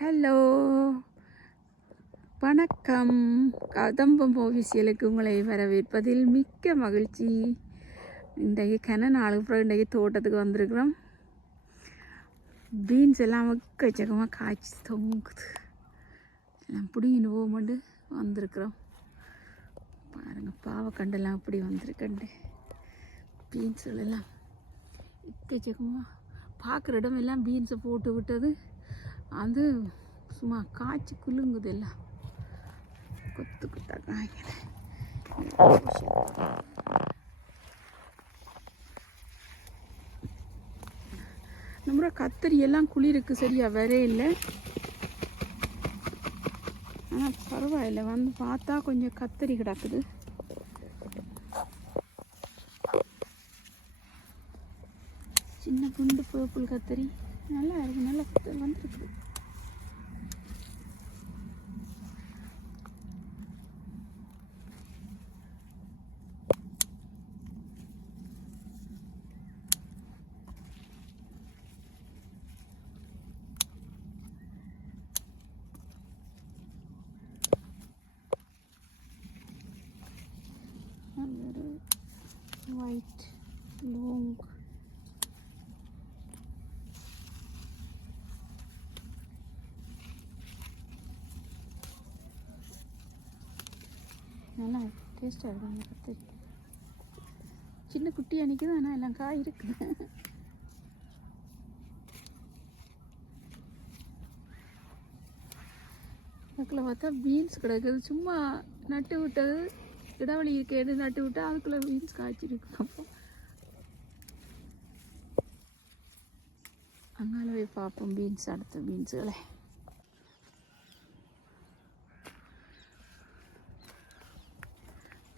Hello. வணக்கம். கதம்பம் ஆஃபீஸியலுக்கு உங்களை வரவேற்பதில் மிக்க மகிழ்ச்சி. இன்றைக்கு கன நாளுக்கு அப்புறம் இன்றைக்கு தோட்டத்துக்கு வந்திருக்கிறோம். பீன்ஸ் எல்லாம் எக்கச்சக்கமாக காய்ச்சி தொங்குது. எல்லாம் பிடிங்கின்னு போகும்போது வந்திருக்கிறோம். பாருங்கள் பாவக்கண்டெல்லாம் அப்படி வந்திருக்கண்டு. பீன்ஸ்கள் எல்லாம் இக்கச்சக்கமாக பார்க்குற இடம் எல்லாம் பீன்ஸை போட்டு விட்டது. அது சும்மா காய்ச்சி குலுங்குது எல்லாம் கொத்து கொத்தா காய்க்குது. நம்ம கத்தரி எல்லாம் குளிருக்கு சரியா? வரே இல்லை. ஆனால் பரவாயில்ல. வந்து பார்த்தா கொஞ்சம் கத்தரி கிடக்குது. சின்ன குண்டு பர்பிள் கத்தரி. நல்லா இருக்கு நல்லா கத்தரி வந்துருக்கு white. நல்லா டேஸ்ட்டாக இருக்கும் அந்த சின்ன குட்டி அன்னைக்குது ஆனால் எல்லாம் காய் இருக்குது அதுக்குள்ள பார்த்தா பீன்ஸ் கிடக்குது. சும்மா நட்டு விட்டது. இடைவெளி கேடு நட்டு விட்டா அதுக்குள்ளே பீன்ஸ் காய்ச்சிருக்கு அப்போ அங்கால போய் பார்ப்போம் பீன்ஸ் அடுத்த பீன்ஸுகளை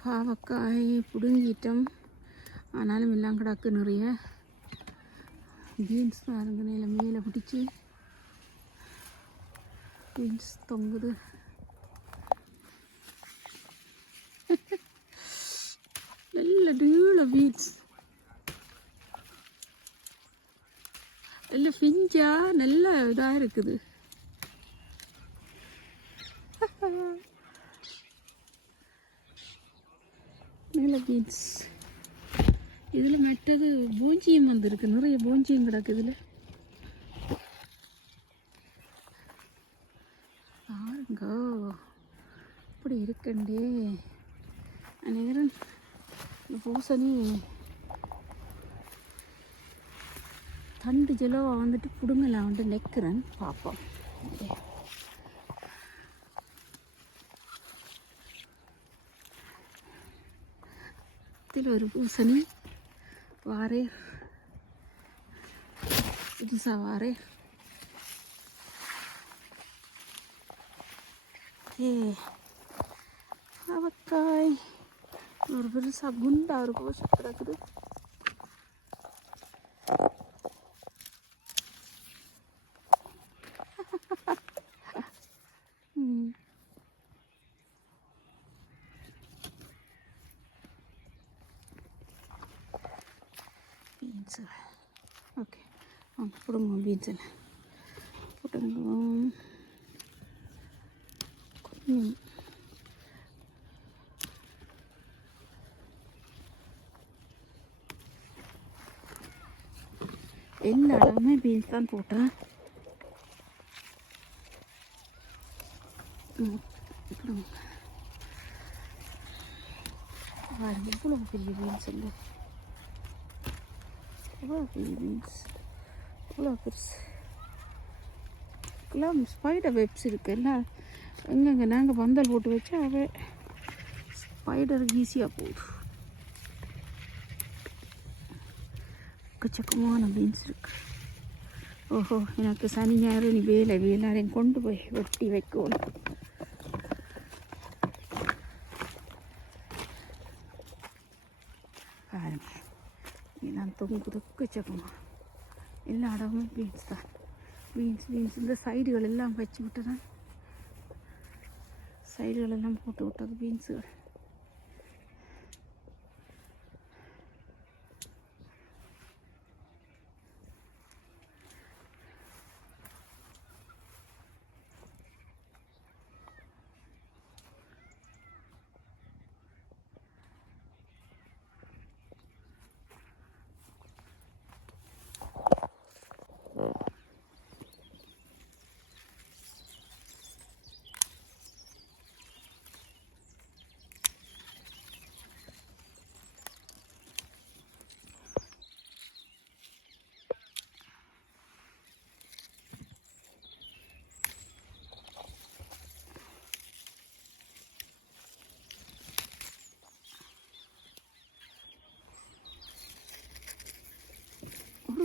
பாவக்காய் பிடுங்கிட்டோம். ஆனாலும் எல்லாம் கிடக்கு நிறைய. பீன்ஸ் பாருங்க நில மேலே பிடிச்சி பீன்ஸ் தொங்குது. நல்ல நீள பீன்ஸ். நல்ல ஃபிஞ்சா நல்ல இதாக இருக்குது நல்ல பீன்ஸ் இதில் மெட்டது பூஞ்சியம் வந்திருக்கு. நிறைய பூஞ்சியம் கிடக்கு இதில். பாருங்கோ. இப்படி இருக்கண்டே. நேரம் இந்த பூசணி தண்டு ஜெலவை வந்துட்டு பிடுங்கலாம். வந்துட்டு நெக்கிறேன். பார்ப்போம் இதில் ஒரு பூசணி வாரே புதுசாக வாரே ஏ அவக்காய் ஒரு பெருசாக குண்டா ஒரு கோஷம் கிடக்குது ம். பீன்ஸு. ஓகே. ஆ பிடுங்க பீன்ஸ். எல்லாம் பிடுங்க. கொஞ்சம். எல்லா பீன்ஸ் தான் போட்டேன். இப்படி இவ்வளோ பெரிய பீன்ஸ் இல்லை இவ்வளோ பெரிய பீன்ஸ் இவ்வளோ பெருசு இதுக்கெல்லாம் ஸ்பைடர் வெப்ஸ் இருக்குது எல்லாம் எங்கெங்கே? நாங்கள் பந்தல் போட்டு வச்சா அவே ஸ்பைடருக்கு ஈஸியாக போகுது. எக்கச்சக்கமான பீன்ஸ் இருக்கு. ஓஹோ எனக்கு சனி ஞாயிறு நீ வேலை வேலை கொண்டு போய் வெட்டி வைக்கணும் பாருங்க நான் தொங்குது எக்கச்சக்கமா எல்லா இடமும் பீன்ஸ் தான் பீன்ஸ் பீன்ஸ் இந்த சைடுகள் எல்லாம் வச்சு விட்டுறேன் சைடுகள்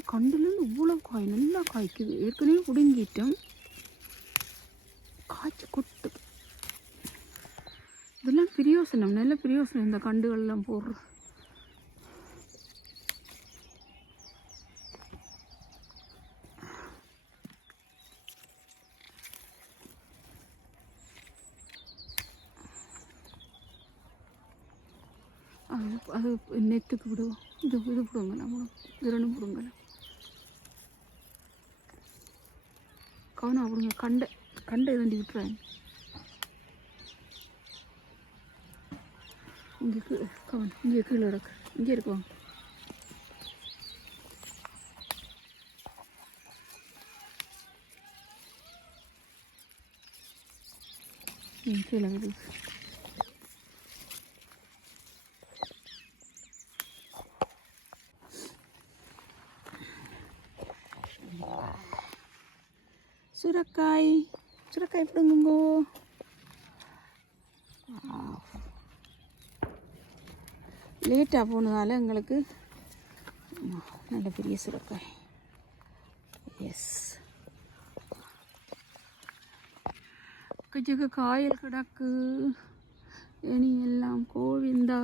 கண்டுலேருந்து இவ்வளோ காய் நல்லா காய்க்குது ஏற்கனவே பிடுங்கிட்டோம் காய்ச்சி கொட்டுது இதெல்லாம் பிரியோசனம் நல்ல பிரியோசனம் இந்த கண்டுகள்லாம் போடுறது அது அது நெத்துக்கு விடுவோம் இது இது பிடுங்க நம்ம இது ரெண்டும் காணும் கவனம் அப்படிங்க கண்டை கண்டை தண்டி விட்டுறாங்க. இங்கே கீழே கவன் இங்கே கீழே இருக்கு இங்கே இருக்குவாங்க ம் கீழே இருக்கு சுரக்காய் சுரக்காய் பிடுங்குங்கோ லேட்டாக போனதால் எங்களுக்கு நல்ல பெரிய சுரக்காய் எஸ் கொஞ்சம் காயல் கிடக்கு. இனி எல்லாம் கோவிந்தா.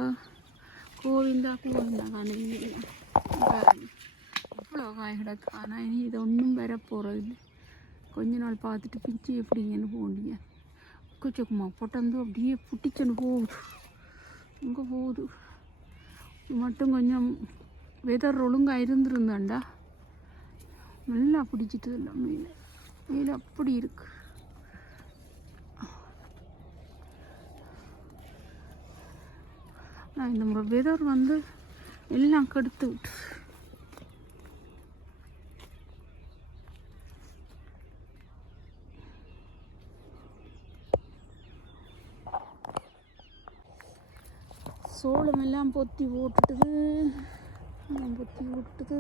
கோவிந்தா கோவிந்தா காணுவீங்க எவ்வளோ காய் கிடக்கு. ஆனால் இனி இது ஒன்றும் வரப்போகிறது இல்லை. கொஞ்ச நாள் பார்த்துட்டு பிஞ்சு எப்படிங்கன்னு போண்டிங்க கொச்சக்குமா பொட்டந்து அப்படியே புட்டிச்சன்னு போகுது. இங்கே போகுது. மட்டும் கொஞ்சம் வெதர் ஒழுங்காக இருந்திருந்தாண்டா. நல்லா பிடிச்சிட்டு இல்லை மீன் மீன் அப்படி இருக்கு. நான் இந்த முறை வெதர் வந்து எல்லாம் கெடுத்து விட்டு எல்லாம் பொத்தி போட்டுட்டுது எல்லாம் பொத்தி போட்டுட்டுது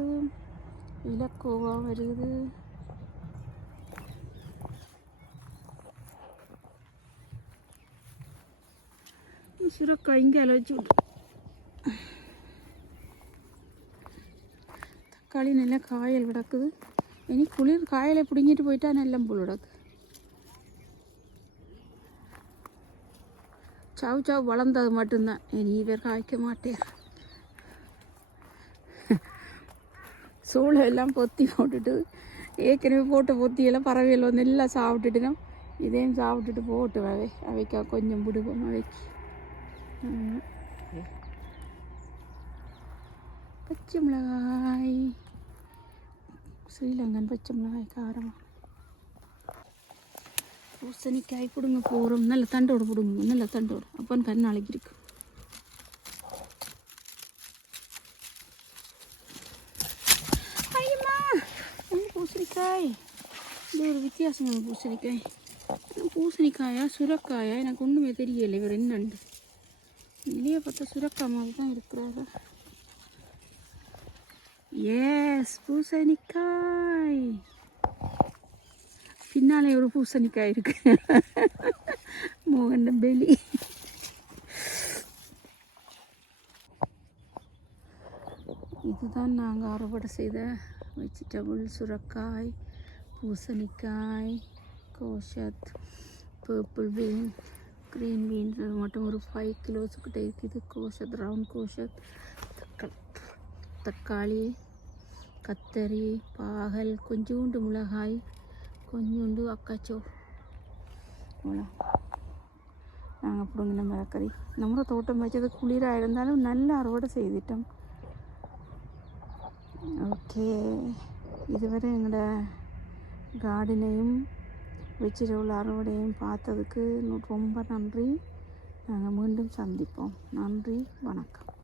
இலக்கோவா வருது சுரக்காய் இங்கே அழைச்சி விட்டு தக்காளி நல்லா காயல் கிடக்குது இனி குளிர் காயலை பிடுங்கிட்டு போயிட்டா நெல்லம் புல் சாவு சாவு வளர்ந்தது மட்டும்தான். இனி இவர் காய்க்க மாட்டேன். சூளை எல்லாம் பொத்தி போட்டுட்டு ஏற்கனவே போட்ட பொத்தியெல்லாம் பறவைகள் வந்து எல்லாம் சாப்பிட்டுட்டுனோம் இதையும் சாப்பிட்டுட்டு போட்டு அவை அவைக்கா கொஞ்சம் பிடிப்போம் அவைக்கு. பச்சை மிளகாய் ஸ்ரீலங்கன் பச்சை மிளகாய் காரமாக பூசணிக்காய் பிடுங்க போகிறோம் நல்ல தண்டோடு பிடுங்க. நல்ல தண்டோடு. அப்போ கண் நாளைக்கு இருக்கு. பூசணிக்காய்? இது ஒரு வித்தியாசமான பூசணிக்காய். பூசணிக்காயா சுரக்காயா? எனக்கு ஒன்றுமே தெரியலை. இவர் என்னண்டு? வெளியே பார்த்தா சுரக்காய் மாதிரி தான் இருக்கிறாங்க எஸ் பூசணிக்காய். பின்னாலே ஒரு பூசணிக்காய் இருக்கு. மோகன் பெலி இதுதான் நாங்கள் அறுவடை செய்த வெஜிடபிள் சுரக்காய் பூசணிக்காய் கோஷத் பர்பிள் பீன் க்ரீன் பீன்ஸ் அது மட்டும் ஒரு ஃபைவ் கிலோஸுக்கிட்ட இருக்குது. கோஷத் ரவுண்ட் கோஷத் தக்காளி தக்காளி கத்தரி பாகல் கொஞ்சோண்டு மிளகாய் கொஞ்சோண்டு அக்காச்சோ அவ்வளோ நாங்கள் பிடுங்கின மிளக்கறி நம்ம தோட்டம் வச்சது குளிராக இருந்தாலும் நல்ல அறுவடை செய்துட்டோம். ஓகே. இதுவரை எங்களோட கார்டனையும் வெஜிடபிள் அறுவடையும் பார்த்ததுக்கு ரொம்ப நன்றி. நாங்கள் மீண்டும் சந்திப்போம். நன்றி. வணக்கம்.